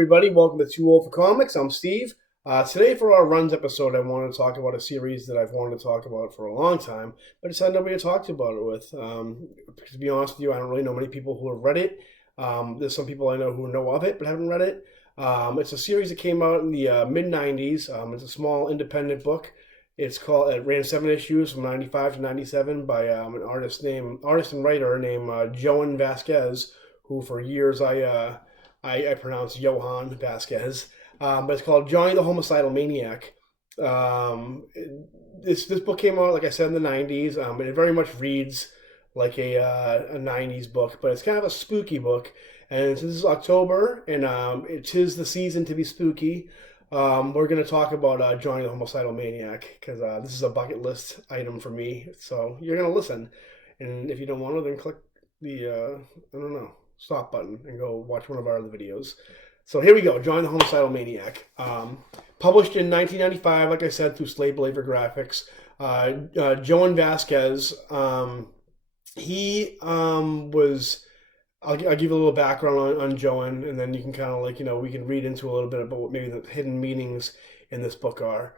everybody. Welcome to Too Old for Comics. I'm Steve. Today, for our Runs episode, I wanted to talk about a series that I've wanted to talk about for a long time, but I decided nobody to talk about it with. To be honest with you, I don't really know many people who have read it. There's some people I know who know of it but haven't read it. It's a series that came out in the mid '90s. It's a small independent book. It ran 7 issues from '95 to '97 by an artist and writer named Jhonen Vasquez, who for years I pronounce Jhonen Vasquez, but it's called Johnny the Homicidal Maniac. Um, this book came out, like I said, in the '90s, and it very much reads like a '90s book, but it's kind of a spooky book. And since it's October, and it is the season to be spooky, we're going to talk about Johnny the Homicidal Maniac because this is a bucket list item for me. So you're going to listen, and if you don't want to, then click the I don't know, stop button and go watch one of our other videos. So here we go, Johnny the Homicidal Maniac. Published in 1995, like I said, through Slave Believer Graphics. Jhonen Vasquez, he was... I'll give you a little background on Jhonen, and then you can kind of we can read into a little bit about what maybe the hidden meanings in this book are.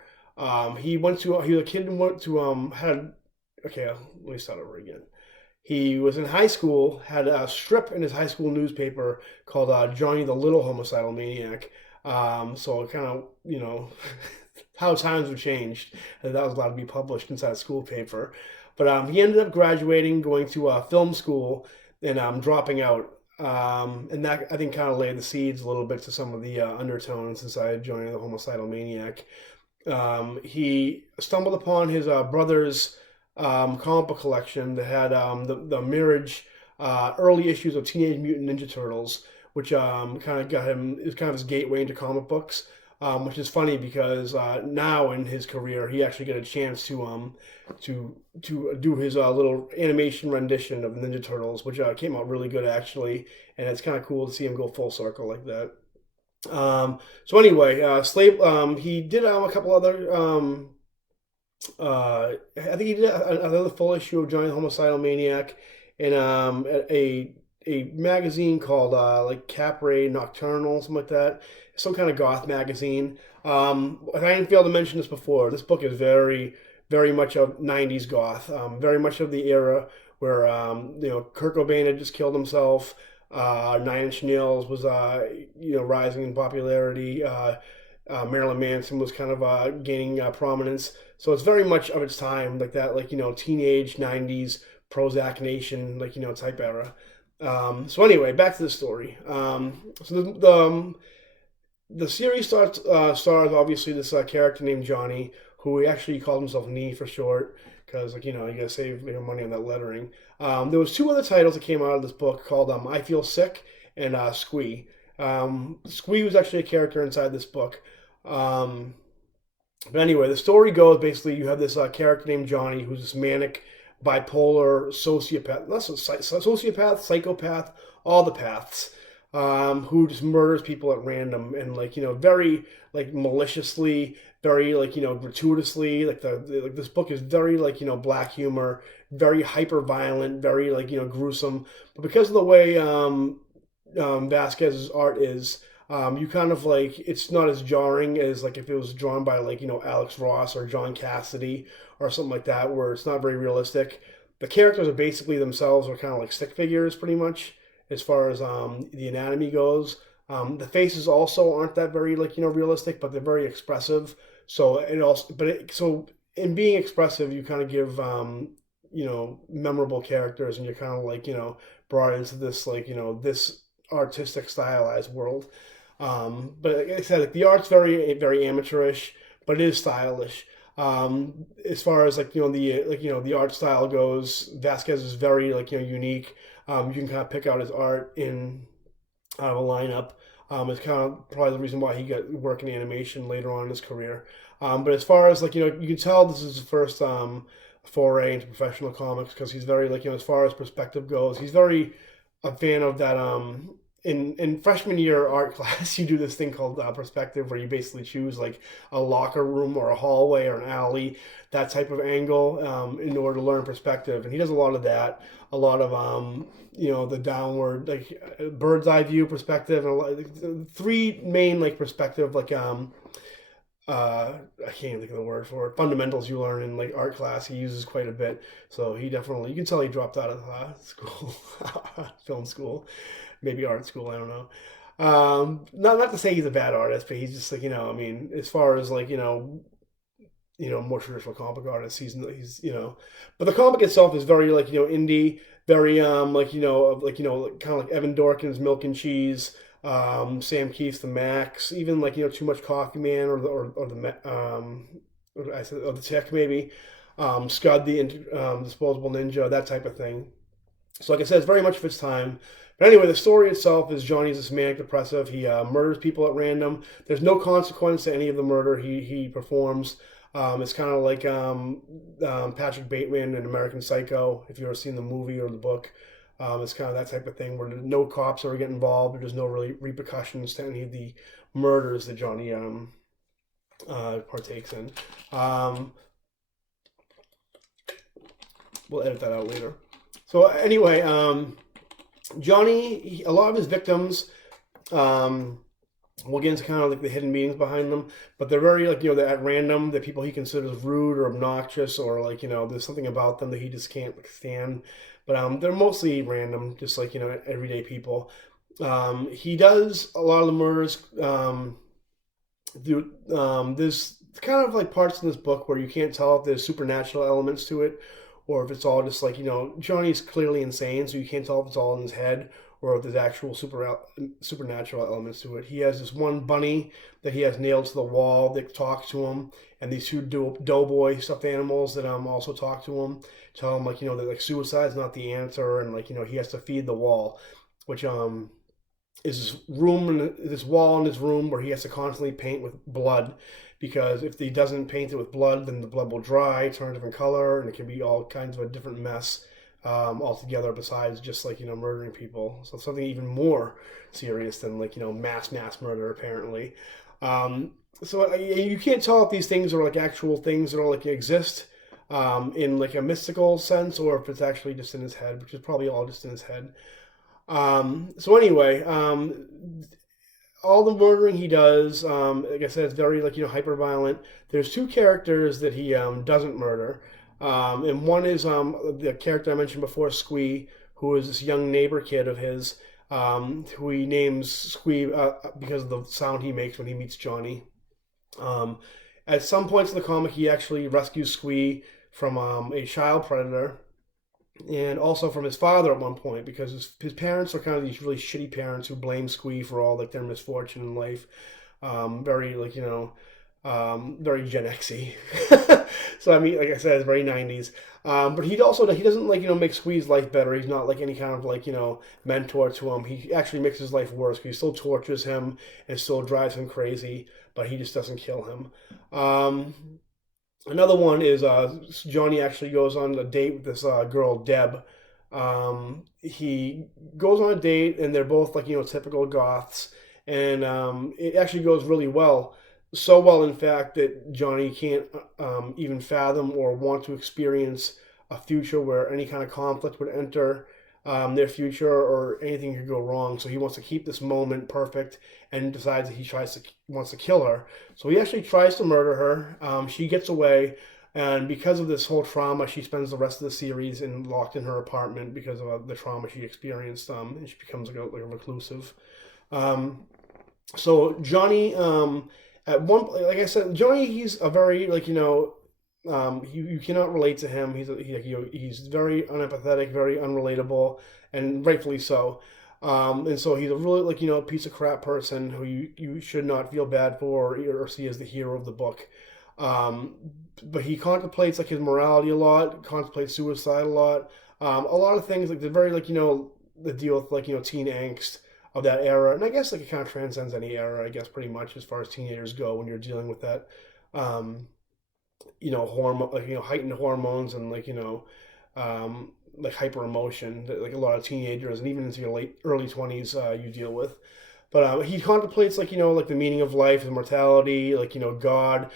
He was a kid who went to, okay, let me start over again. He was in high school, had a strip in his high school newspaper called Johnny the Little Homicidal Maniac. So kind of, how times have changed. That was allowed to be published inside a school paper. But he ended up graduating, going to film school, and dropping out. And that, I think, kind of laid the seeds a little bit to some of the undertones inside Johnny the Homicidal Maniac. He stumbled upon his brother's comic book collection that had the Mirage early issues of Teenage Mutant Ninja Turtles, which kind of got him, it was kind of his gateway into comic books, which is funny because now in his career he actually got a chance to do his little animation rendition of Ninja Turtles, which came out really good actually, and it's kind of cool to see him go full circle like that. So anyway, he did a couple other. I think he did another full issue of Johnny the Homicidal Maniac in a magazine called like Capre Nocturnal, something like that, some kind of goth magazine. I didn't fail to mention this before. This book is very, very much of '90s goth, very much of the era where Kurt Cobain had just killed himself. Nine Inch Nails was rising in popularity. Marilyn Manson was kind of gaining prominence. So it's very much of its time, like that, teenage '90s Prozac Nation, type era. So anyway, back to the story. So the series stars obviously this character named Johnny, who actually calls himself Nee for short, because you gotta save money on that lettering. There was two other titles that came out of this book called I Feel Sick and Squee. Squee was actually a character inside this book. But anyway, the story goes basically you have this character named Johnny who's this manic, bipolar, sociopath, psychopath, all the paths, who just murders people at random and very maliciously, very gratuitously. This book is very black humor, very hyper violent, very gruesome. But because of the way Vasquez's art is, you kind of it's not as jarring as if it was drawn by Alex Ross or John Cassidy or something like that, where it's not very realistic. The characters are basically themselves are kind of like stick figures pretty much as far as the anatomy goes. The faces also aren't that very realistic, but they're very expressive. So so in being expressive, you kind of give memorable characters, and you're kind of brought into this this artistic stylized world. But like I said, the art's very very amateurish, but it is stylish. As far as the art style goes, Vasquez is very unique. You can kind of pick out his art out of a lineup. It's kind of probably the reason why he got work in animation later on in his career. But as far as you can tell this is his first foray into professional comics, because he's very as far as perspective goes, he's very a fan of that in freshman year art class, you do this thing called perspective, where you basically choose like a locker room or a hallway or an alley, that type of angle, in order to learn perspective. And he does a lot of that, a lot of the downward, like bird's eye view perspective, and a lot, like, three main like perspective, like I can't think of the word for it. Fundamentals you learn in like art class, he uses quite a bit. So he definitely, you can tell he dropped out of school, film school, maybe art school. I don't know. Not to say he's a bad artist, but he's just like, I mean, as far as like, more traditional comic artist, he's. But the comic itself is very like, indie, very like, kind of like Evan Dorkin's Milk and Cheese, Sam Keith's The Max, even like, Too Much Coffee Man, or or the Tech maybe, Scud the Disposable Ninja, that type of thing. So like I said, it's very much of its time. But anyway, the story itself is Johnny's this manic depressive. He murders people at random. There's no consequence to any of the murder he performs. It's kind of like Patrick Bateman in American Psycho, if you've ever seen the movie or the book. It's kind of that type of thing where no cops ever get involved. There's no really repercussions to any of the murders that Johnny partakes in. We'll edit that out later. So anyway, Johnny, a lot of his victims, we'll get into kind of like the hidden meanings behind them, but they're very like, they're at random. They're people he considers rude or obnoxious, or like, there's something about them that he just can't like, stand. But they're mostly random, just like, everyday people. He does a lot of the murders. There's kind of like parts in this book where you can't tell if there's supernatural elements to it, or if it's all just like, Johnny's clearly insane, so you can't tell if it's all in his head or if there's actual supernatural elements to it. He has this one bunny that he has nailed to the wall that talks to him, and these two doughboy stuffed animals that also talk to him, tell him like, that like suicide's not the answer, and like, he has to feed the wall, which is this wall in his room where he has to constantly paint with blood, because if he doesn't paint it with blood, then the blood will dry, turn a different color, and it can be all kinds of a different mess altogether, besides just like, murdering people. So something even more serious than like, mass murder, apparently. So you can't tell if these things are like actual things that are like exist in like a mystical sense, or if it's actually just in his head, which is probably all just in his head. So anyway, all the murdering he does, like I said, it's very like, hyper violent. There's two characters that he doesn't murder. And one is the character I mentioned before, Squee, who is this young neighbor kid of his, who he names Squee because of the sound he makes when he meets Johnny. At some points in the comic, he actually rescues Squee from a child predator, and also from his father at one point, because his parents are kind of these really shitty parents who blame Squee for all like their misfortune in life. Very like, very Gen X-y. So I mean, like I said, it's very 90s. But he doesn't like, make Squee's life better. He's not like any kind of like, mentor to him. He actually makes his life worse, because he still tortures him and still drives him crazy, but he just doesn't kill him. Another one is Johnny actually goes on a date with this girl, Deb. He goes on a date, and they're both like, typical goths, and it actually goes really well. So well, in fact, that Johnny can't even fathom or want to experience a future where any kind of conflict would enter their future, or anything could go wrong. So he wants to keep this moment perfect, and decides that wants to kill her. So he actually tries to murder her. She gets away, and because of this whole trauma, she spends the rest of the series locked in her apartment because of the trauma she experienced, and she becomes like a reclusive. So Johnny, at one, like I said, Johnny, he's a very like, you cannot relate to him. He's very unempathetic, very unrelatable, and rightfully so. And so he's a really like, piece of crap person who you should not feel bad for, or see as the hero of the book. But he contemplates like his morality a lot, contemplates suicide a lot. A lot of things like they're very like, the deal with like, teen angst of that era, and I guess like it kind of transcends any era, I guess, pretty much as far as teenagers go, when you're dealing with that, hormone, like, heightened hormones, and like, like hyper emotion that like a lot of teenagers and even into your late early 20s you deal with. But he contemplates like like the meaning of life, immortality, like God,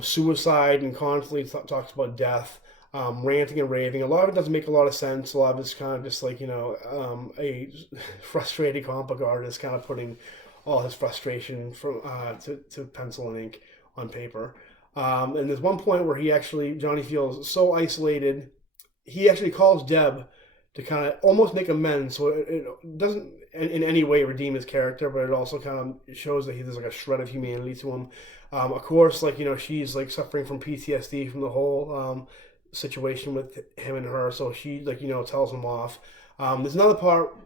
suicide, and constantly talks about death, ranting and raving. A lot of it doesn't make a lot of sense. A lot of it's kind of just like a frustrated comic book artist kind of putting all his frustration from to pencil and ink on paper. And there's one point where Johnny feels so isolated. He actually calls Deb to kind of almost make amends, so it doesn't in any way redeem his character, but it also kind of shows that there's like a shred of humanity to him. Of course, like she's like suffering from PTSD from the whole situation with him and her, so she like tells him off. There's another part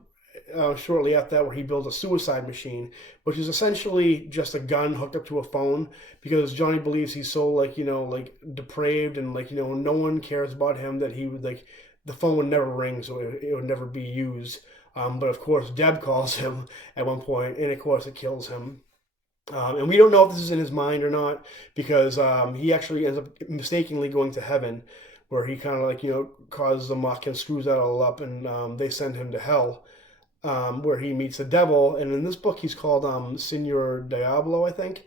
shortly after that where he builds a suicide machine, which is essentially just a gun hooked up to a phone because Johnny believes he's so like like depraved and like no one cares about him that he would like the phone would never ring, so it would never be used. But of course, Deb calls him at one point, and of course, it kills him. And we don't know if this is in his mind or not because he actually ends up mistakenly going to heaven, where he kind of like causes a muck and screws that all up, and they send him to hell, where he meets the devil. And in this book, he's called Senor Diablo, I think,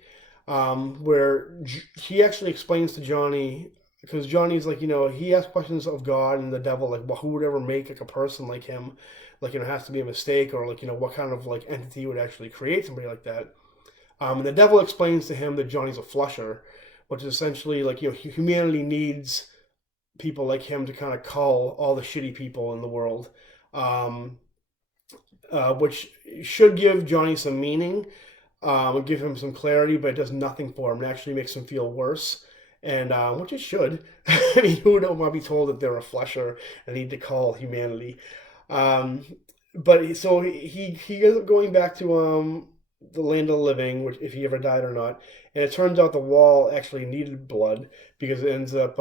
where he actually explains to Johnny because Johnny's like he asks questions of God and the devil like, well, who would ever make like a person like him, like it has to be a mistake, or like what kind of like entity would actually create somebody like that. And the devil explains to him that Johnny's a flusher, which is essentially like humanity needs people like him to kind of cull all the shitty people in the world, um, which should give Johnny some meaning, give him some clarity, but it does nothing for him. It actually makes him feel worse, and which it should. I mean, who don't want to be told that they're a flusher and need to cull humanity? Um, but so he ends up going back to the land of the living, which if he ever died or not. And it turns out the wall actually needed blood because it ends up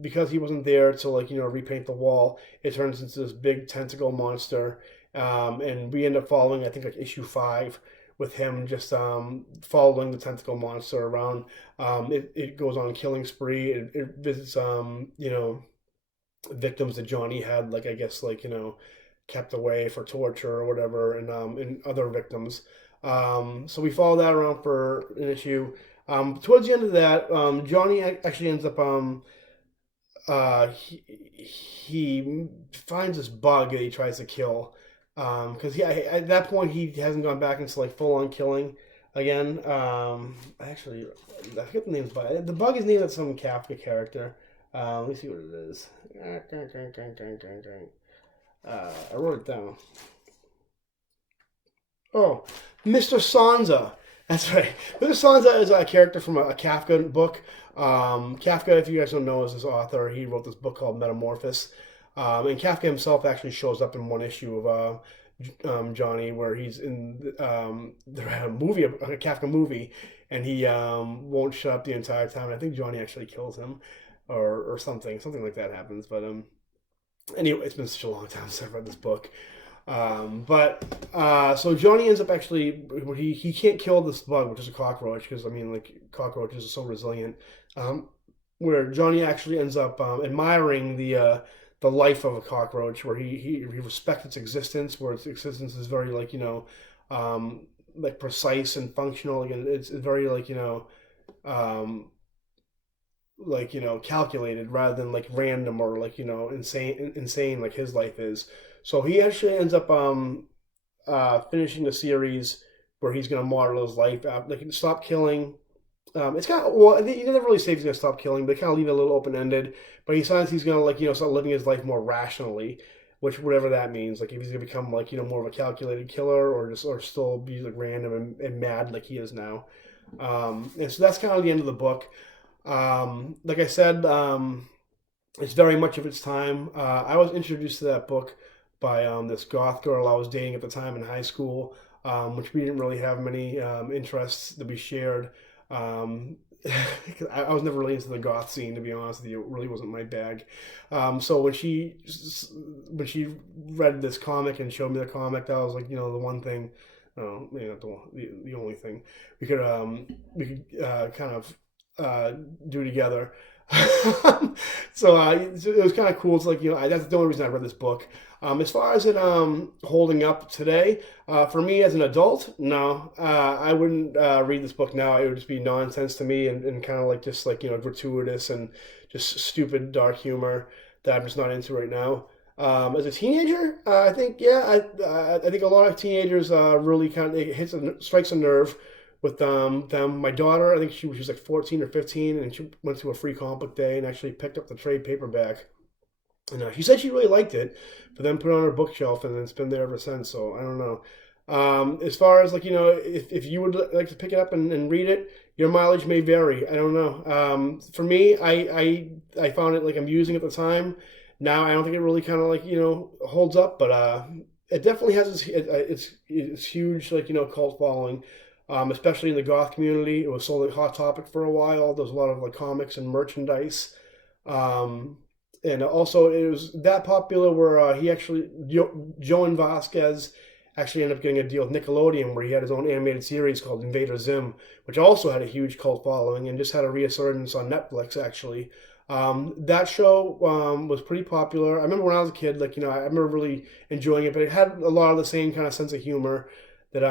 because he wasn't there to like repaint the wall. It turns into this big tentacle monster, and we end up following I think like issue 5 with him just following the tentacle monster around. It goes on a killing spree. It visits victims that Johnny had like I guess like kept away for torture or whatever, and other victims. So we follow that around for an issue. Towards the end of that, Johnny actually ends up he finds this bug that he tries to kill because at that point he hasn't gone back into like full on killing again. Actually, I forget the names, but the bug is named after some Kafka character. Let me see what it is. I wrote it down. Oh, Mr. Sansa. That's right. Mr. Sansa is a character from a Kafka book. Kafka, if you guys don't know, is this author. He wrote this book called Metamorphosis. And Kafka himself actually shows up in one issue of Johnny, where he's in a movie, a Kafka movie, and he won't shut up the entire time. And I think Johnny actually kills him, or something like that happens. But anyway, it's been such a long time since I've read this book. So Johnny ends up actually he can't kill this bug, which is a cockroach, because I mean like cockroaches are so resilient. Where Johnny actually ends up admiring the life of a cockroach, where he respects its existence, where its existence is very like precise and functional. Again, it's very calculated rather than like random or like insane like his life is. So he actually ends up finishing the series where he's going to model his life out, like stop killing. It's kind of well, he never really say he's going to stop killing, but they kind of leave it a little open ended. But he says he's going to start living his life more rationally, which whatever that means. Like if he's going to become like more of a calculated killer, or still be like random and mad like he is now. And so that's kind of the end of the book. Like I said, it's very much of its time. I was introduced to that book by this goth girl I was dating at the time in high school, which we didn't really have many interests that we shared. I was never really into the goth scene, to be honest with you. It really wasn't my bag. So when she read this comic and showed me the comic, that was like the one thing, maybe not the only thing we could kind of do together. So it was kind of cool. It's like, that's the only reason I read this book. As far as it holding up today, for me as an adult, no, I wouldn't read this book now. It would just be nonsense to me, and kind of like just like gratuitous and just stupid dark humor that I'm just not into right now. As a teenager, I think, yeah, I think a lot of teenagers really kind of, it strikes a nerve with them. My daughter, I think she was like 14 or 15, and she went to a free comic book day and actually picked up the trade paperback. And she said she really liked it, but then put it on her bookshelf, and it's been there ever since. So I don't know. As far as like if you would like to pick it up and read it, your mileage may vary. I don't know. For me, I found it like amusing at the time. Now I don't think it really kind of like holds up, but it definitely has its huge like cult following, especially in the goth community. It was sold a hot topic for a while. There's a lot of like comics and merchandise. Um, and also it was that popular where he actually Jhonen Vasquez actually ended up getting a deal with Nickelodeon where he had his own animated series called Invader Zim, which also had a huge cult following and just had a resurgence on Netflix actually. That show was pretty popular. I remember when I was a kid, like I remember really enjoying it, but it had a lot of the same kind of sense of humor that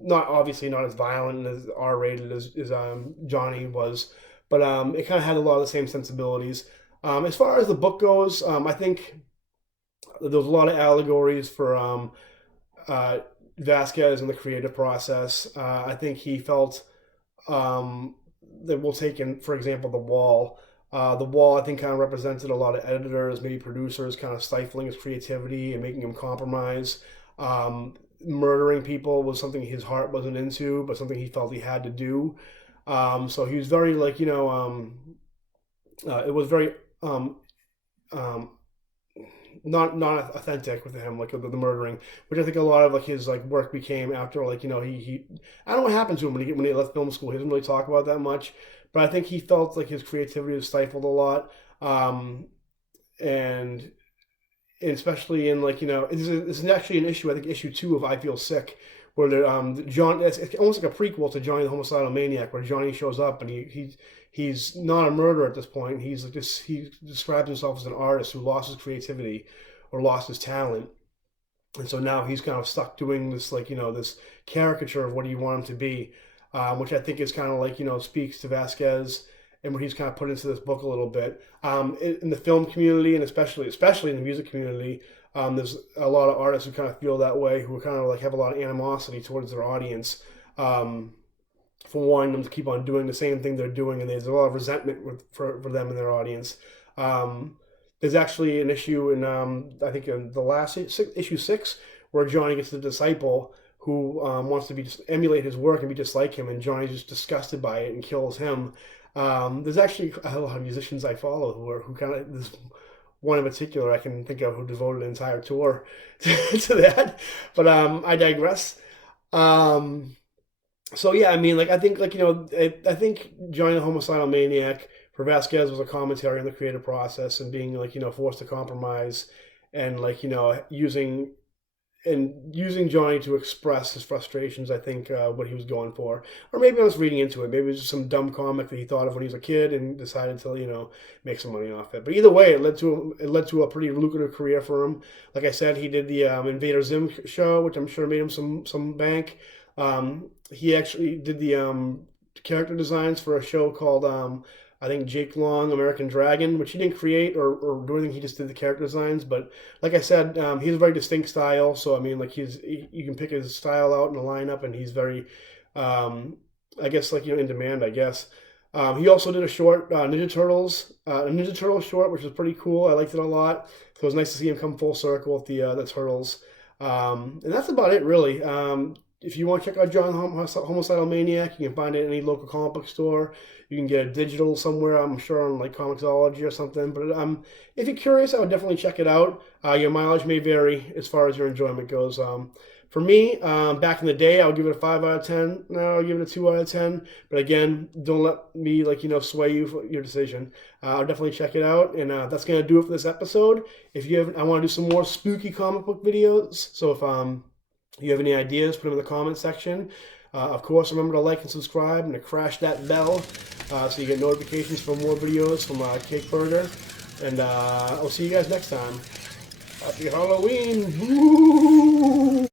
not obviously not as violent and as R rated as Johnny was, but it kind of had a lot of the same sensibilities. As far as the book goes, I think there's a lot of allegories for uh, Vasquez and the creative process. I think he felt that we'll take in, for example, The Wall. The Wall, I think, kind of represented a lot of editors, maybe producers, kind of stifling his creativity and making him compromise. Murdering people was something his heart wasn't into, but something he felt he had to do. So he was very like it was very um, um, not authentic with him, like the murdering, which I think a lot of like his like work became after like he I don't know what happened to him when he left film school. He doesn't really talk about that much, but I think he felt like his creativity was stifled a lot, and especially in like this is actually an issue. I think issue 2 of I Feel Sick, where John it's almost like a prequel to Johnny the Homicidal Maniac, where Johnny shows up and he's not a murderer at this point. He's like just he describes himself as an artist who lost his creativity or lost his talent, and so now he's kind of stuck doing this like this caricature of what you want him to be, which I think is kind of like speaks to Vasquez and what he's kind of put into this book a little bit. In the film community and especially in the music community, there's a lot of artists who kind of feel that way, who kind of like have a lot of animosity towards their audience. For wanting them to keep on doing the same thing they're doing, and there's a lot of resentment for them and their audience. There's actually an issue in I think in the last issue 6 where Johnny gets the disciple who wants to emulate his work and be just like him, and Johnny's just disgusted by it and kills him. There's actually a lot of musicians I follow who kind of this one in particular I can think of who devoted an entire tour to that, but I digress. Um, so yeah, I mean, like I think like I think Johnny the Homicidal Maniac for Vasquez was a commentary on the creative process and being like forced to compromise and like using Johnny to express his frustrations. I think what he was going for, or maybe I was reading into it. Maybe it was just some dumb comic that he thought of when he was a kid and decided to make some money off it. But either way, it led to a pretty lucrative career for him. Like I said, he did the Invader Zim show, which I'm sure made him some bank. He actually did the character designs for a show called I think Jake Long, American Dragon, which he didn't create or do anything. He just did the character designs. But like I said, he has a very distinct style. So I mean, like you can pick his style out in the lineup, and he's very, I guess like in demand. I guess. He also did a short a Ninja Turtles short, which was pretty cool. I liked it a lot. So it was nice to see him come full circle with the Turtles. And that's about it, really. If you want to check out John Homicidal Maniac, you can find it at any local comic book store. You can get it digital somewhere, I'm sure on like Comixology or something. But if you're curious, I would definitely check it out. Your mileage may vary as far as your enjoyment goes. For me, back in the day, I would give it a 5 out of 10. Now I'll give it a 2 out of 10. But again, don't let me sway you for your decision. I'll definitely check it out. And that's gonna do it for this episode. I want to do some more spooky comic book videos. So if you have any ideas, put them in the comment section. Of course, remember to like and subscribe and to crash that bell so you get notifications for more videos from Cake Burger. And I'll see you guys next time. Happy Halloween! Woo!